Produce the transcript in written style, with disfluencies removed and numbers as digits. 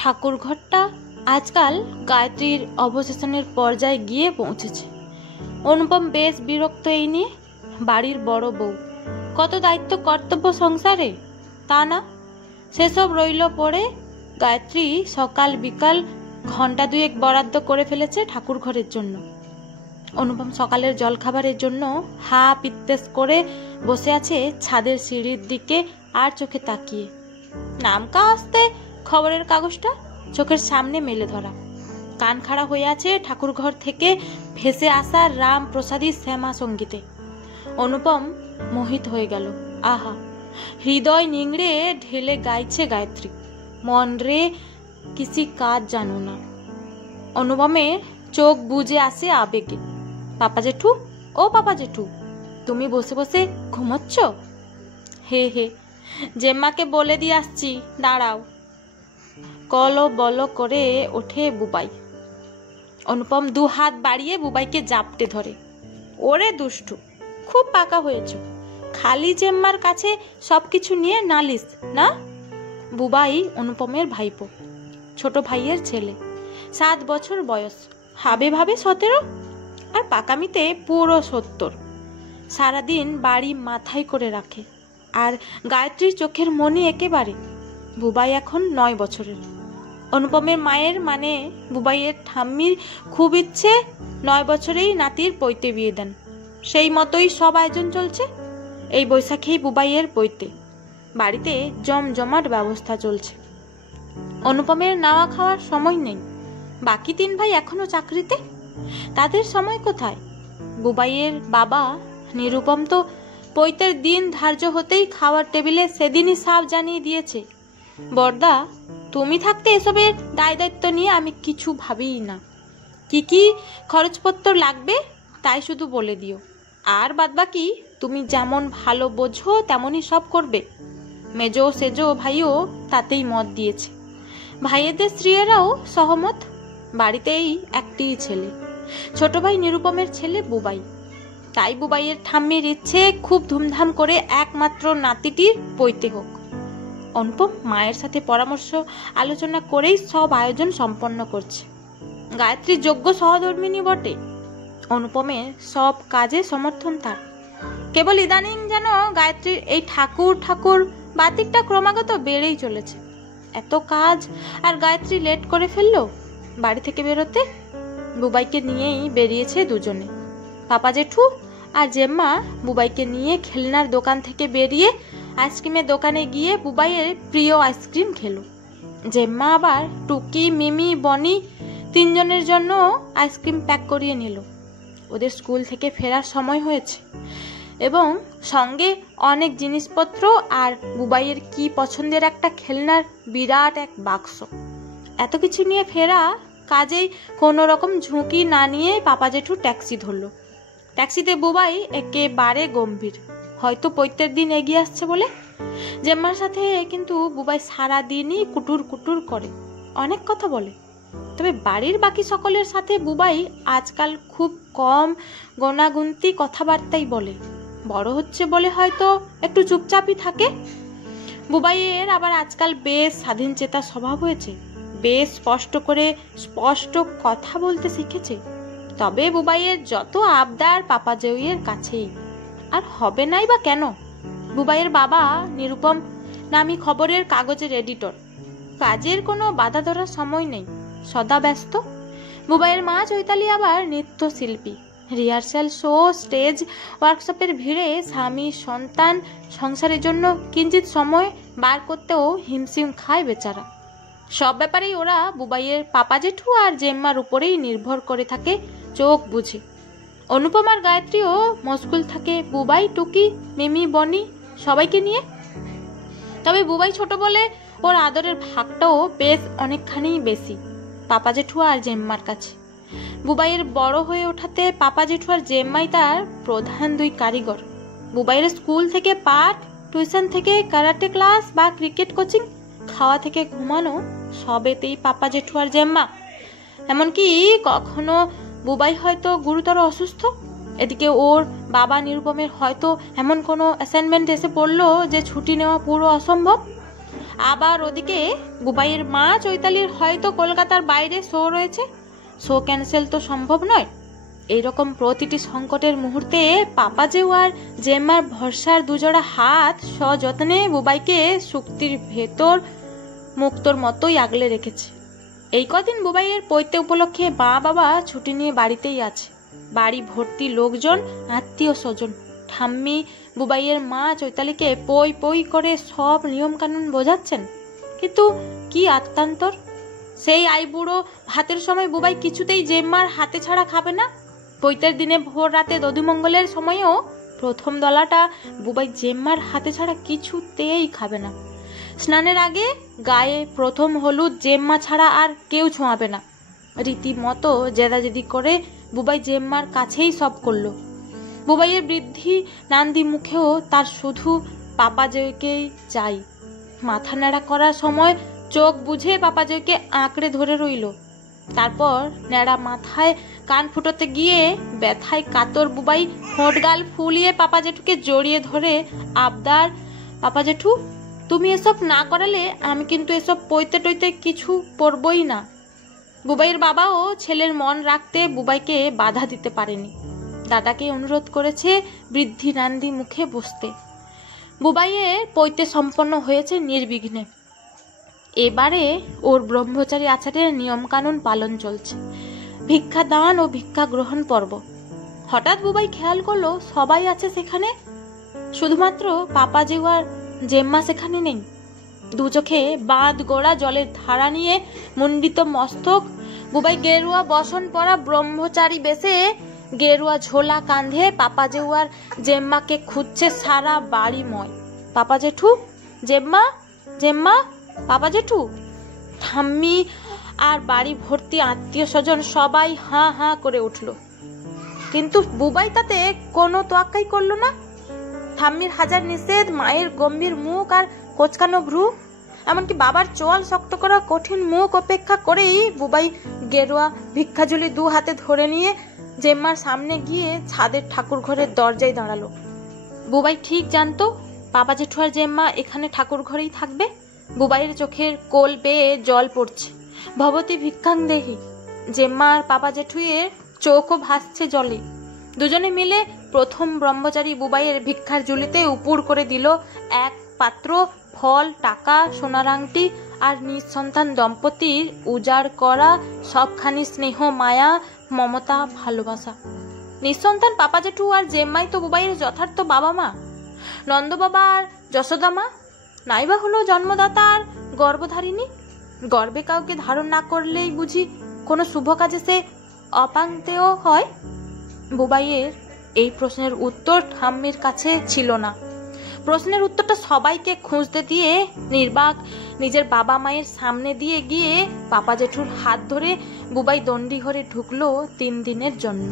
ঠাকুর ঘরটা আজকাল গায়ত্রীর অবসেশনের পর্যায়ে গিয়ে পৌঁছেছে। অনুপম বেশ বিরক্ত এই নিয়ে। বাড়ির বড় বউ, কত দায়িত্ব কর্তব্য সংসারে, তা না সেসব রইল পড়ে। গায়ত্রী সকাল বিকাল ঘন্টা দুয়েক বরাদ্দ করে ফেলেছে ঠাকুর ঘরের জন্য। অনুপম সকালের জলখাবারের জন্য হা পিত্তেস করে বসে আছে ছাদের সিঁড়ির দিকে আর চোখে তাকিয়ে। নামকা আসতে খবরের কাগজটা চোখের সামনে মেলে ধরা। কান খাড়া হয়ে আছে ঠাকুর ঘর থেকে ভেসে আসা রাম প্রসাদী শ্যামা সঙ্গীতে। অনুপম মোহিত হয়ে গেল। আহা, হৃদয় নিংড়ে ঢেলে গাইছে গায়ত্রী, মন রে কিসি কাজ জানো না। অনুপমে চোখ বুজে আসে আবেগে। পাপা জেঠু, ও পাপা জেঠু, তুমি বসে বসে ঘুমোচ্ছ? হে হে, জেম্মাকে বলে দিয়ে আসছি, দাঁড়াও। কলো বলো করে ওঠে বুবাই। অনুপম দু হাত বাড়িয়ে বুবাইকে জাপটে ধরে। ওরে দুষ্টু, খুব পাকা হয়েছ, খালি জেম্মার কাছে সবকিছু নিয়ে নালিশ না। বুবাই অনুপমের ভাইপো, ছোট ভাইয়ের ছেলে, 7 বছর বয়স, হাবে ভাবে 17 আর পাকামিতে পুরো 70। সারাদিন বাড়ি মাথায় করে রাখে। আর গায়ত্রীর চোখের মনি একেবারে। বুবাই এখন 9 বছরের। অনুপমের মায়ের মানে বুবাইয়ের ঠাম্মির খুব ইচ্ছে 9 বছরেই নাতির পৈতে বিয়ে দেন। সেই মতোই সব আয়োজন চলছে। এই বৈশাখেই বুবাইয়ের পৈতে। বাড়িতে জমজমাট ব্যবস্থা চলছে। অনুপমের নাওয়া খাওয়ার সময় নেই। বাকি 3 ভাই এখনো চাকরিতে, তাদের সময় কোথায়? বুবাইয়ের বাবা নিরুপম তো পৈতের দিন ধার্য হতেই খাওয়ার টেবিলে সেদিনই সাফ জানিয়ে দিয়েছে, বর্দা তুমি থাকতে এসবের দায় দায়িত্ব নিয়ে আমি কিছু ভাবিই না। কি কি খরচপত্র লাগবে তাই শুধু বলে দিও, আর বাদবাকি তুমি যেমন ভালো বোঝো তেমনই সব করবে। মেজো সেজো ভাইও তাতেই মত দিয়েছে। ভাইয়েদের স্ত্রীরাও সহমত। বাড়িতেই একটি ছেলে, ছোট ভাই নিরুপমের ছেলে বুবাই। তাই বুবাইয়ের ঠাম্মির ইচ্ছে খুব ধুমধাম করে একমাত্র নাতিটির পৈতে হোক। অনুপম মায়ের সাথে পরামর্শ আলোচনা করেই সব আয়োজন সম্পন্ন করছে। গায়ত্রী যোগ্য সহধর্মিনী বটে। অনুপমের সব কাজে সমর্থন তার। কেবল ইদানিং যেন গায়ত্রীর এই ঠাকুর ঠাকুর বাতিকটা ক্রমাগত বেড়েই চলেছে। এত কাজ আর গায়ত্রী লেট করে ফেললো বাড়ি থেকে বেরোতে। বুবাইকে নিয়েই বেরিয়েছে দুজনে। পাপা জেঠু আর জেম্মা বুবাইকে নিয়ে খেলনার দোকান থেকে বেরিয়ে আইসক্রিমের দোকানে গিয়ে বুবাইয়ের প্রিয় আইসক্রিম খেলো। জেম্মা আবার টুকি, মিমি, বনি 3 জনের জন্য আইসক্রিম প্যাক করিয়ে নিল। ওদের স্কুল থেকে ফেরার সময় হয়েছে এবং সঙ্গে অনেক জিনিসপত্র আর বুবাইয়ের কি পছন্দের একটা খেলনার বিরাট এক বাক্স। এত কিছু নিয়ে ফেরা কাজেই কোনো রকম ঝুঁকি না নিয়ে পাপা জেঠু ট্যাক্সি ধরলো। ট্যাক্সিতে বুবাই একেবারে গম্ভীর, হয়তো পৈতের দিন এগিয়ে আসছে বলে। জেম্মার সাথে কিন্তু বুবাই সারাদিনই কুটুর কুটুর করে, অনেক কথা বলে। তবে বাড়ির বাকি সকলের সাথে বুবাই আজকাল খুব কম গোনাগুন্তি কথাবার্তাই বলে। বড় হচ্ছে বলে হয়তো একটু চুপচাপই থাকে। বুবাইয়ের আবার আজকাল বেশ স্বাধীন চেতা স্বভাব হয়েছে, বেশ স্পষ্ট কথা বলতে শিখেছে। তবে বুবাইয়ের যত আবদার পাপা জেউয়ের কাছেই, আর হবে নাই বা কেন। বুবাইয়ের বাবা নিরুপম নামি খবরের কাগজের এডিটর, কাজের কোনো বাধা ধরার সময় নেই, সদা ব্যস্ত। বুবাইয়ের মা চৈতালি আবার নৃত্যশিল্পী, রিহার্সাল, শো, স্টেজ ওয়ার্কশপের ভিড়ে স্বামী সন্তান সংসারের জন্য কিঞ্চিত সময় বার করতেও হিমশিম খায় বেচারা। সব ব্যাপারেই ওরা বুবাইয়ের পাপা জেঠু আর জেম্মার উপরেই নির্ভর করে থাকে চোখ বুঝে। অনুপম আর গায়ত্রীও মশগুল থাকে বুবাই, টুকি, মিমি, বনি সবাইকে নিয়ে। তবে বুবাই ছোট বলে ওর আদরের ভাগটাও বেশ অনেকখানি বেশি পাপা জেঠু আর জেম্মার কাছে। বুবাইয়ের বড় হয়ে ওঠাতে পাপা জেঠু আর জেম্মাই তার প্রধান 2 কারিগর। বুবাইয়ের স্কুল থেকে পাঠ, টিউশন থেকে কারাটে ক্লাস বা ক্রিকেট কোচিং, খাওয়া থেকে ঘুমানো সবেতেই পাপা জেঠু আর জেম্মা। এমনকি কখনো বুবাই হয়তো গুরুতর অসুস্থ, এদিকে ওর বাবা নিরুপমের হয়তো এমন কোনো অ্যাসাইনমেন্ট এসে পড়লো যে ছুটি নেওয়া পুরো অসম্ভব। আবার ওদিকে বুবাইয়ের মা চৈতালির হয়তো কলকাতার বাইরে শো রয়েছে, শো ক্যান্সেল তো সম্ভব নয়। এইরকম প্রতিটি সংকটের মুহূর্তে পাপাজেউ আর জেম্মার ভরসার দুজোড়া হাত সযত্নে বুবাইকে শুক্তির ভেতর মুক্তোর মতোই আগলে রেখেছে। এই কদিন বুবাইয়ের পৈতে উপলক্ষে মা বাবা ছুটি নিয়ে বাড়িতেই আছে। বাড়ি ভর্তি লোকজন, আত্মীয় স্বজন। ঠাম্মি বুবাইয়ের মা চৈতালিকে পই পই করে সব নিয়ম কানুন বোঝাচ্ছেন। কিন্তু কি আত্মান্তর! সেই আইবুড়ো ভাতের সময় বুবাই কিছুতেই জেম্মার হাতে ছাড়া খাবে না। পৈতের দিনে ভোর রাতে দধিমঙ্গলের সময়ও প্রথম দলাটা বুবাই জেম্মার হাতে ছাড়া কিছুতেই খাবে না। স্নানের আগে গায়ে প্রথম হলুদ জেম্মা ছাড়া আর কেউ ছোঁয়াবে না। রীতিমতো জেদাজেদি করে বুবাই জেম্মার কাছেই সব করলো। বুবাইয়ের বৃদ্ধি নান্দি মুখেও তার শুধু পাপাজয়কেই চাই। মাথা ন্যাড়া করার সময় চোখ বুঝে পাপাজয়কে আঁকড়ে ধরে রইল। তারপর ন্যাড়া মাথায় কান ফুটোতে গিয়ে ব্যথায় কাতর বুবাই ঠোঁট গাল ফুলিয়ে পাপা জেঠুকে জড়িয়ে ধরে আবদার, পাপা জেঠু তুমি এসব না করালে আমি কিন্তু এসব পইতে টইতে কিছু পরবই না। বুবাইয়ের বাবাও ছেলের মন রাখতে বুবাইকে বাধা দিতে পারেনি। দাদাকে অনুরোধ করেছে বৃদ্ধি নান্দি মুখে বসতে। বুবাইয়ের পৈতে সম্পন্ন হয়েছে নির্বিঘ্নে। এবারে ওর ব্রহ্মচারী আচারের নিয়ম কানুন পালন চলছে, ভিক্ষা দান ও ভিক্ষা গ্রহণ পর্ব। হঠাৎ বুবাই খেয়াল করলো সবাই আছে সেখানে, শুধুমাত্র পাপাজেউ আর জেম্মা সেখানে নেই। দু চোখে বাঁধ গোড়া জলের ধারা নিয়ে মুন্ডিত মস্তক, বুবাই গেরুয়া বসন পরা ব্রহ্মচারী বেশে গেরুয়া ঝোলা কাঁধে পাপাজেউ আর জেম্মাকে খুঁজছে সারা বাড়িময়। পাপা জেঠু, জেম্মা, জেম্মা, পাপা জেঠু। ঠাম্মি আর বাড়ি ভর্তি আত্মীয় স্বজন সবাই হাঁ হাঁ করে উঠল। কিন্তু বুবাই তাতে কোনো তোয়াক্কাই করলো না। ঠাম্মির হাজার নিষেধ, মায়ের গম্ভীর মুখ আর কোচকানো ভ্রু, এমনকি বাবার চোয়াল শক্ত করা কঠিন মুখ উপেক্ষা করেই বুবাই গেরুয়া ভিক্ষাঝুলি দু হাতে ধরে নিয়ে জেম্মার সামনে গিয়ে ছাদের ঠাকুর ঘরের দরজায় দাঁড়ালো। বুবাই ঠিক জানতো পাপা জেঠু আর জেম্মা এখানে ঠাকুর ঘরেই থাকবে। বুবাইয়ের চোখের কোল বেয়ে জল পড়ছে। ভবতী ভিক্ষাং দেহি। জেম্মা আর পাপা জেঠুয়ের চোখও ভাসছে জলে। দুজনে মিলে প্রথম ব্রহ্মচারী বুবাইয়ের ভিক্ষার ঝুলিতে উপুড় করে দিল এক পাত্র ফল, টাকা, সোনার আংটি আর নিঃসন্তান দম্পতির উজাড় করা সবখানি স্নেহ, মায়া, মমতা, ভালোবাসা। নিঃসন্তান পাপা জেঠু আর জেম্মাই তো বুবাইয়ের যথার্থ বাবা মা। নন্দ বাবা আর যশোদা মা নাইবা হলো জন্মদাতা আর গর্ভধারিণী। গর্বে কাউকে ধারণ না করলেই বুঝি কোনো শুভ কাজে সে অপাঙ্ক্তেয় হয়? বুবাইয়ের এই প্রশ্নের উত্তর ঠাম্মির কাছে ছিল না। প্রশ্নের উত্তরটা সবাইকে খুঁজতে দিয়ে নির্বাক নিজের বাবা মায়ের সামনে দিয়ে গিয়ে পাপা জেঠুর হাত ধরে বুবাই দণ্ডি ঘরে ঢুকলো 3 দিনের জন্য।